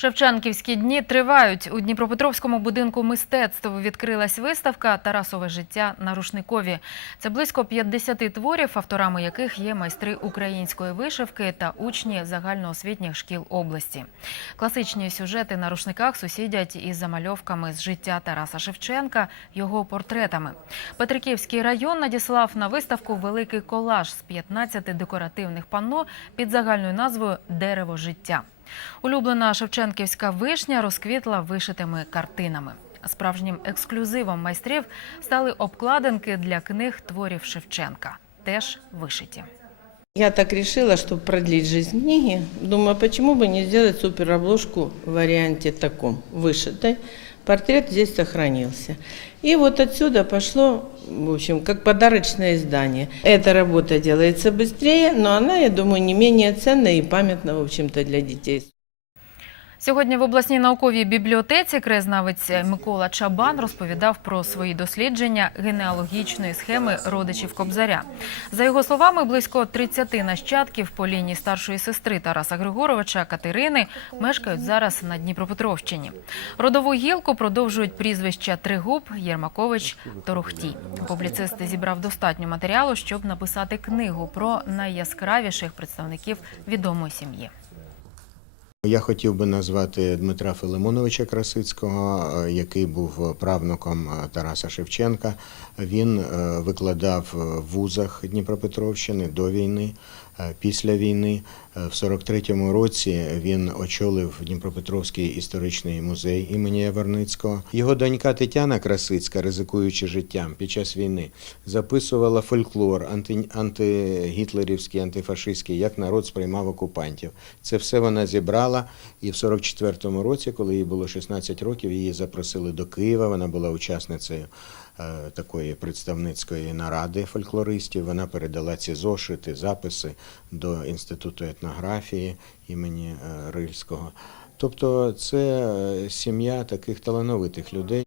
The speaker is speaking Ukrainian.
Шевченківські дні тривають. У Дніпропетровському будинку мистецтв відкрилась виставка Тарасове життя на рушникові. Це близько 50 творів, авторами яких є майстри української вишивки та учні загальноосвітніх шкіл області. Класичні сюжети на рушниках сусідять із замальовками з життя Тараса Шевченка, його портретами. Петриківський район надіслав на виставку великий колаж з 15 декоративних панно під загальною назвою Дерево життя. Улюблена шевченківська вишня розквітла вишитими картинами. Справжнім ексклюзивом майстрів стали обкладинки для книг творів Шевченка, теж вишиті. Я так решила, чтобы продлить жизнь книги. Думаю, почему бы не сделать суперобложку в варианте таком, вышитой. Портрет здесь сохранился. И вот отсюда пошло, в общем, как подарочное издание. Эта работа делается быстрее, но она, я думаю, не менее ценная и памятна, в общем-то, для детей. Сьогодні в обласній науковій бібліотеці краєзнавець Микола Чабан розповідав про свої дослідження генеалогічної схеми родичів Кобзаря. За його словами, близько 30 нащадків по лінії старшої сестри Тараса Григоровича Катерини мешкають зараз на Дніпропетровщині. Родову гілку продовжують прізвища Тригуб, Єрмакович, Торохтій. Публіцист зібрав достатньо матеріалу, щоб написати книгу про найяскравіших представників відомої сім'ї. Я хотів би назвати Дмитра Филимоновича Красицького, е, який був правнуком е, Тараса Шевченка. Він е, викладав в вузах Дніпропетровщини до війни, після війни. Е, В 43-му році він очолив Дніпропетровський історичний музей імені Яворницького. Його донька Тетяна Красицька, ризикуючи життям під час війни, записувала фольклор анти, антигітлерівський, антифашистський, як народ сприймав окупантів. Це все вона зібрала. І в 44-му році, коли їй було 16 років, її запросили до Києва. Вона була учасницею е, такої представницької наради фольклористів. Вона передала ці зошити, записи до інституту етнографії імені е, Рильського. Тобто, це е, сім'я таких талановитих людей.